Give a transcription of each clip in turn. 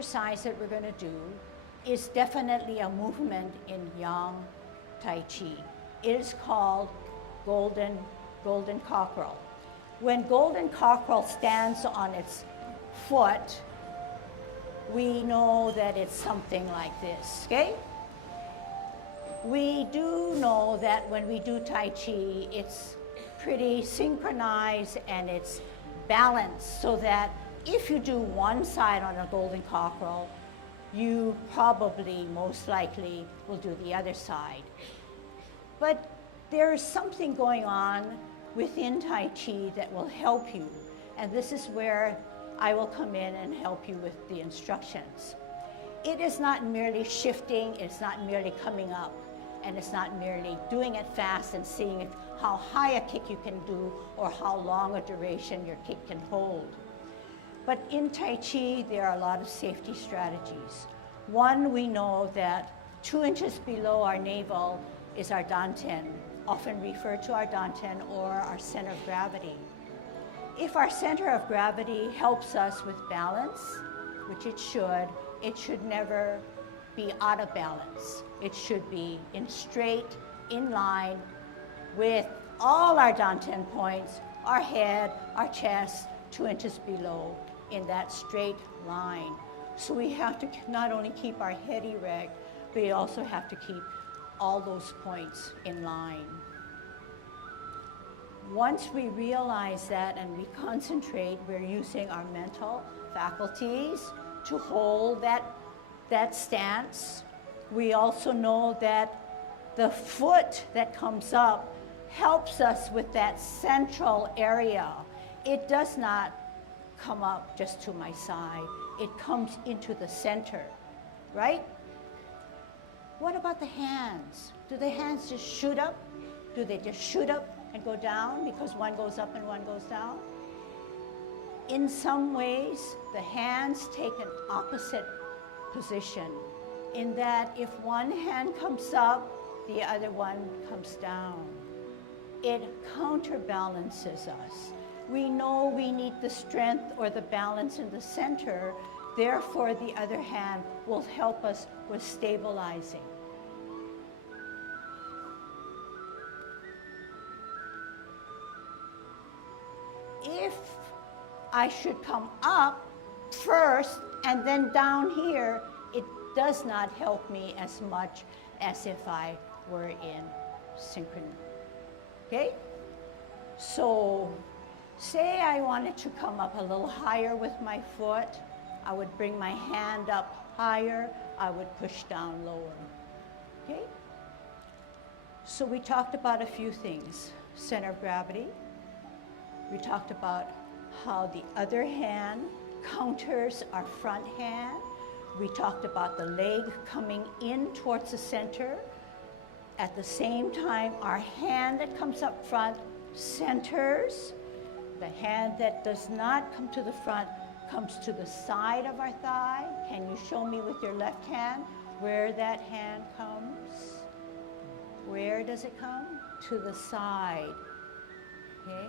exercise that we're going to do is definitely a movement in yang Tai Chi. It is called golden cockerel. When golden cockerel stands on its foot, we know that it's something like this, okay? We do know that when we do Tai Chi, it's pretty synchronized and it's balanced, so that if you do one side on a golden cockerel, you probably, most likely, will do the other side. But there's something going on within Tai Chi that will help you, and this is where I will come in and help you with the instructions. It is not merely shifting, it's not merely coming up, and it's not merely doing it fast and seeing how high a kick you can do or how long a duration your kick can hold. But in Tai Chi, there are a lot of safety strategies. One, we know that 2 inches below our navel is our dantian, often referred to our dantian or our center of gravity. If our center of gravity helps us with balance, which it should never be out of balance. It should be in line with all our dantian points, our head, our chest, 2 inches below, in that straight line. So we have to not only keep our head erect, but we also have to keep all those points in line. Once we realize that and we concentrate, we're using our mental faculties to hold that stance. We also know that the foot that comes up helps us with that central area. It does not come up just to my side. It comes into the center, right? What about the hands? Do the hands just shoot up? Do they just shoot up and go down because one goes up and one goes down? In some ways, the hands take an opposite position, in that if one hand comes up, the other one comes down. It counterbalances us. We know we need the strength or the balance in the center, therefore the other hand will help us with stabilizing. If I should come up first and then down here, it does not help me as much as if I were in synchrony. Okay? So, say I wanted to come up a little higher with my foot, I would bring my hand up higher, I would push down lower. Okay? So we talked about a few things. Center of gravity. We talked about how the other hand counters our front hand. We talked about the leg coming in towards the center. At the same time, our hand that comes up front centers. The hand that does not come to the front comes to the side of our thigh. Can you show me with your left hand where that hand comes? Where does it come? To the side. Okay?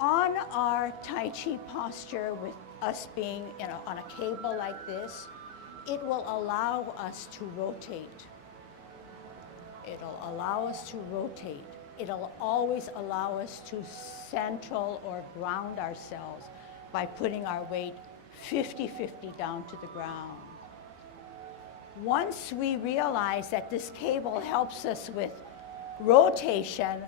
On our Tai Chi posture, with us being on a cable like this, it will allow us to rotate. It'll allow us to rotate. It'll always allow us to central or ground ourselves by putting our weight 50-50 down to the ground. Once we realize that this cable helps us with rotation,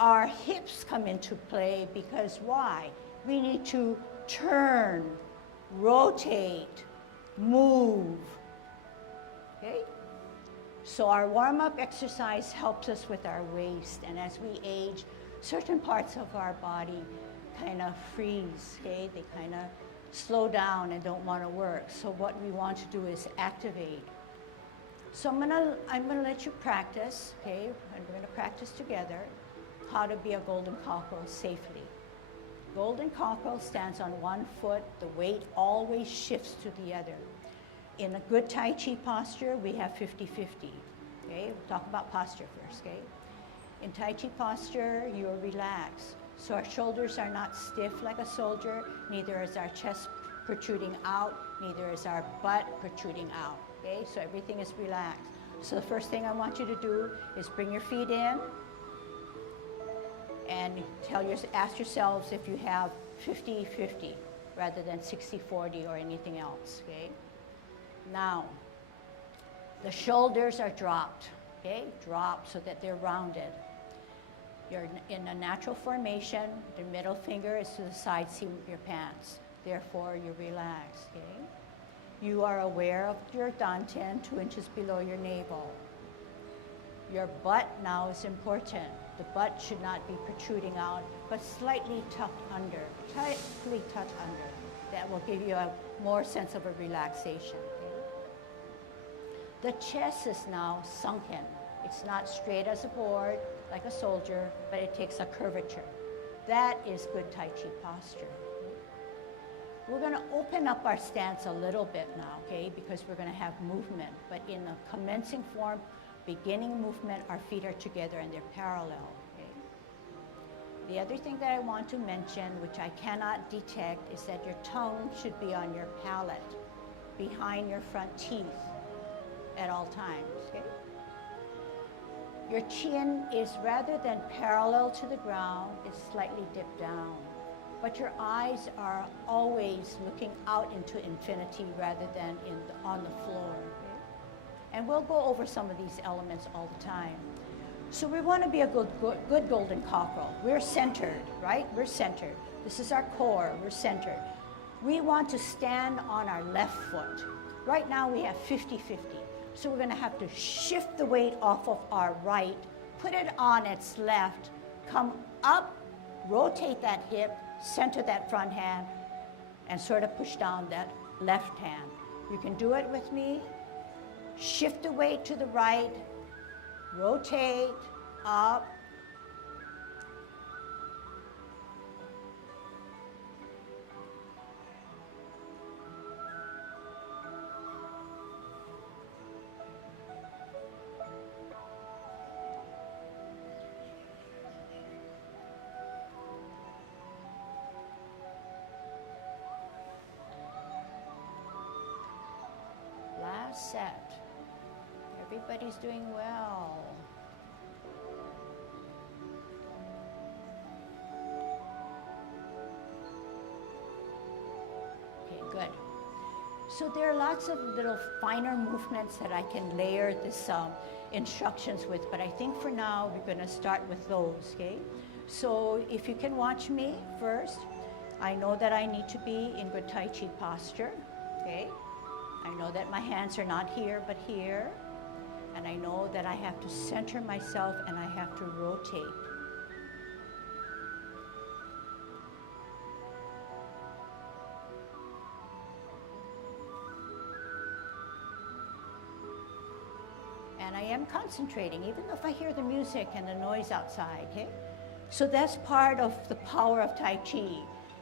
our hips come into play, because why? We need to turn, rotate, move. Okay? So our warm-up exercise helps us with our waist, and as we age, certain parts of our body kind of freeze, okay? They kind of slow down and don't want to work. So what we want to do is activate. So I'm gonna let you practice, okay? And we're gonna practice together how to be a golden cockerel safely. Golden cockerel stands on one foot. The weight always shifts to the other. In a good Tai Chi posture, we have 50-50, okay? We'll talk about posture first, okay? In Tai Chi posture, you're relaxed. So our shoulders are not stiff like a soldier, neither is our chest protruding out, neither is our butt protruding out, okay? So everything is relaxed. So the first thing I want you to do is bring your feet in and ask yourselves if you have 50-50 rather than 60-40 or anything else, okay? Now, the shoulders are dropped, okay? Drop so that they're rounded. You're in a natural formation. The middle finger is to the side seam of your pants. Therefore, you're relaxed, okay? You are aware of your dantian 2 inches below your navel. Your butt now is important. The butt should not be protruding out, but slightly tucked under, tightly tucked under. That will give you a more sense of a relaxation. Okay? The chest is now sunken. It's not straight as a board, like a soldier, but it takes a curvature. That is good Tai Chi posture. We're going to open up our stance a little bit now, okay, because we're going to have movement. But in the commencing form, beginning movement, our feet are together and they're parallel, okay? The other thing that I want to mention, which I cannot detect, is that your tongue should be on your palate, behind your front teeth at all times, okay? Your chin is, rather than parallel to the ground, is slightly dipped down. But your eyes are always looking out into infinity rather than on the floor. Okay? And we'll go over some of these elements all the time. So we want to be a good golden cockerel. We're centered, right? We're centered. This is our core. We're centered. We want to stand on our left foot. Right now we have 50-50. So we're going to have to shift the weight off of our right, put it on its left, come up, rotate that hip, center that front hand, and sort of push down that left hand. You can do it with me. Shift the weight to the right, rotate, up. Last set. Everybody's doing well. Okay, good. So there are lots of little finer movements that I can layer this instructions with, but I think for now we're going to start with those, okay? So if you can watch me first, I know that I need to be in good Tai Chi posture, okay? I know that my hands are not here, but here. And I know that I have to center myself and I have to rotate. And I am concentrating, even if I hear the music and the noise outside, okay? So that's part of the power of Tai Chi.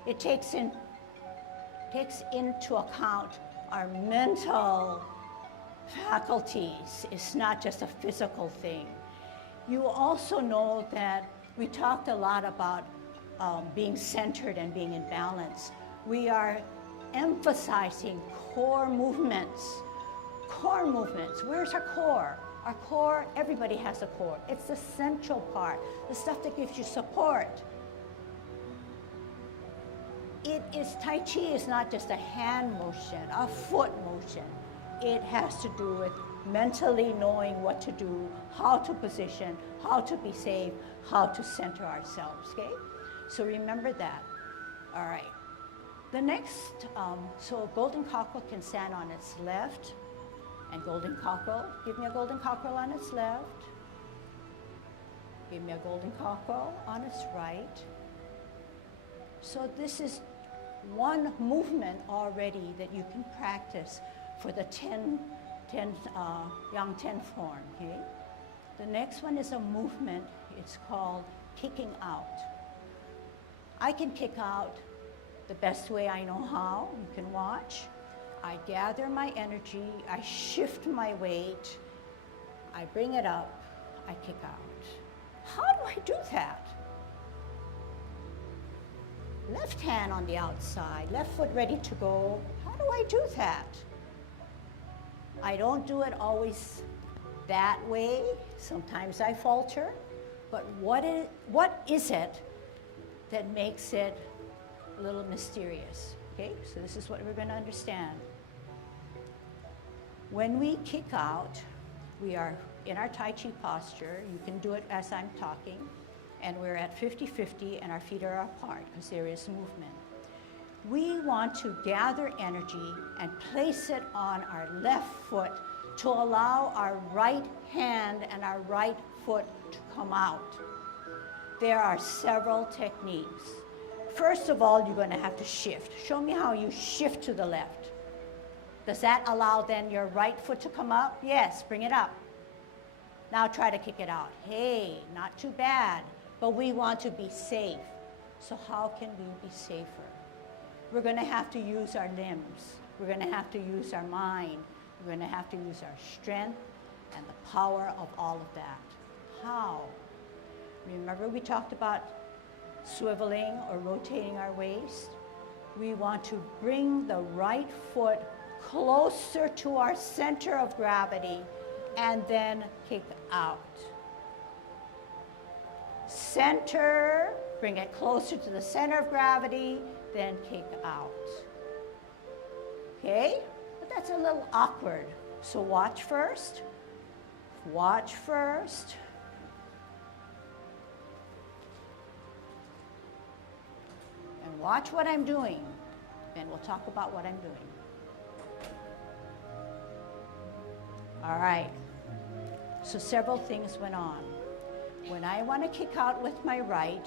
It takes into account our mental faculties. It's not just a physical thing. You also know that we talked a lot about being centered and being in balance. We are emphasizing core movements. Core movements. Where's our core? Our core, everybody has a core. It's the central part, the stuff that gives you support. Tai Chi is not just a hand motion, a foot motion. It has to do with mentally knowing what to do, how to position, how to be safe, how to center ourselves, okay? So remember that. All right. The next, so golden cockerel can stand on its left, and golden cockerel, give me a golden cockerel on its left. Give me a golden cockerel on its right. So this is one movement already that you can practice for the Yang Ten form, okay? The next one is a movement, it's called kicking out. I can kick out the best way I know how, you can watch. I gather my energy, I shift my weight, I bring it up, I kick out. How do I do that? Left hand on the outside, left foot ready to go. How do I do that? I don't do it always that way. Sometimes I falter. But what is it that makes it a little mysterious? Okay, so this is what we're going to understand. When we kick out, we are in our Tai Chi posture. You can do it as I'm talking. And we're at 50-50 and our feet are apart because there is movement. We want to gather energy and place it on our left foot to allow our right hand and our right foot to come out. There are several techniques. First of all, you're going to have to shift. Show me how you shift to the left. Does that allow then your right foot to come up? Yes, bring it up. Now try to kick it out. Hey, not too bad. But we want to be safe. So how can we be safer? We're going to have to use our limbs. We're going to have to use our mind. We're going to have to use our strength and the power of all of that. How? Remember we talked about swiveling or rotating our waist? We want to bring the right foot closer to our center of gravity and then kick out. Center, bring it closer to the center of gravity, then kick out. Okay? But that's a little awkward. So watch first. Watch first. And watch what I'm doing. Then we'll talk about what I'm doing. All right. So several things went on. When I want to kick out with my right,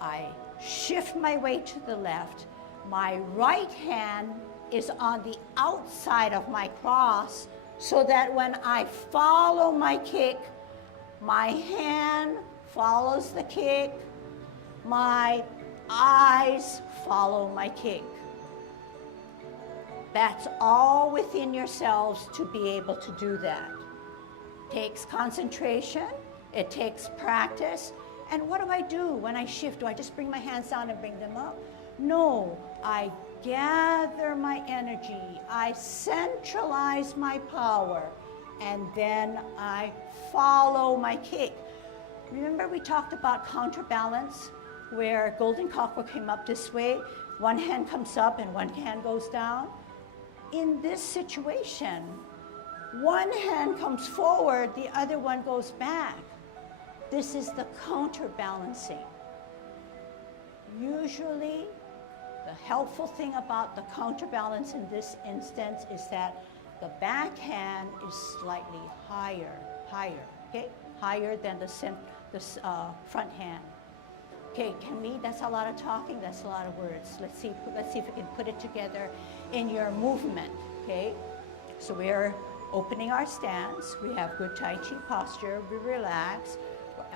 I shift my weight to the left. My right hand is on the outside of my cross so that when I follow my kick, my hand follows the kick, my eyes follow my kick. That's all within yourselves to be able to do that. Takes concentration. It takes practice. And what do I do when I shift? Do I just bring my hands down and bring them up? No, I gather my energy. I centralize my power. And then I follow my kick. Remember we talked about counterbalance, where golden cockerel came up this way, one hand comes up and one hand goes down? In this situation, one hand comes forward, the other one goes back. This is the counterbalancing. Usually, the helpful thing about the counterbalance in this instance is that the back hand is slightly higher, okay? Higher than the front hand. Okay, that's a lot of talking, that's a lot of words. Let's see if we can put it together in your movement, okay? So we're opening our stance. We have good Tai Chi posture. We relax.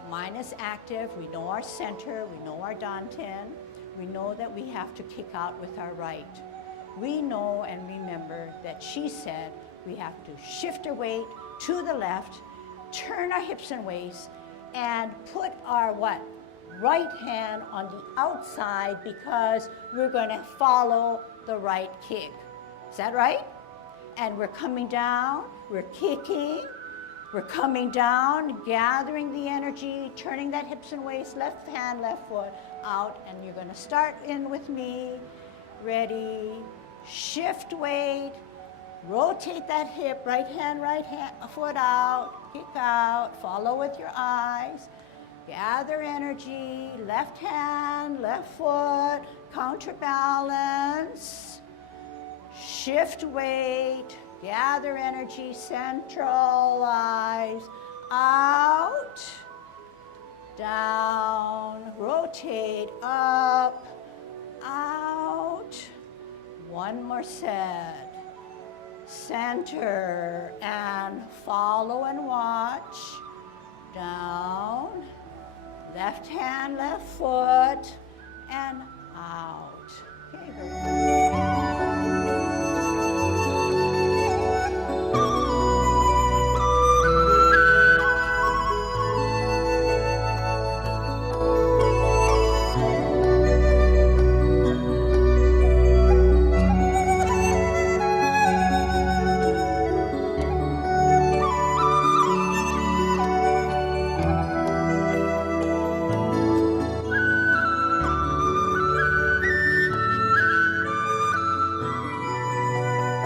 Mind is active. We know our center. We know our dantian. We know that we have to kick out with our right. We know and remember that she said we have to shift our weight to the left, turn our hips and waist, and put our what? Right hand on the outside because we're going to follow the right kick. Is that right? And we're coming down, we're kicking, we're coming down, gathering the energy, turning that hips and waist, left hand, left foot out, and you're going to start in with me. Ready, shift weight, rotate that hip, right hand, foot out, kick out, follow with your eyes, gather energy, left hand, left foot, counterbalance, shift weight, gather energy, centralize, out, down, rotate, up, out. One more set. Center and follow and watch. Down, left hand, left foot, and out. Okay, very good.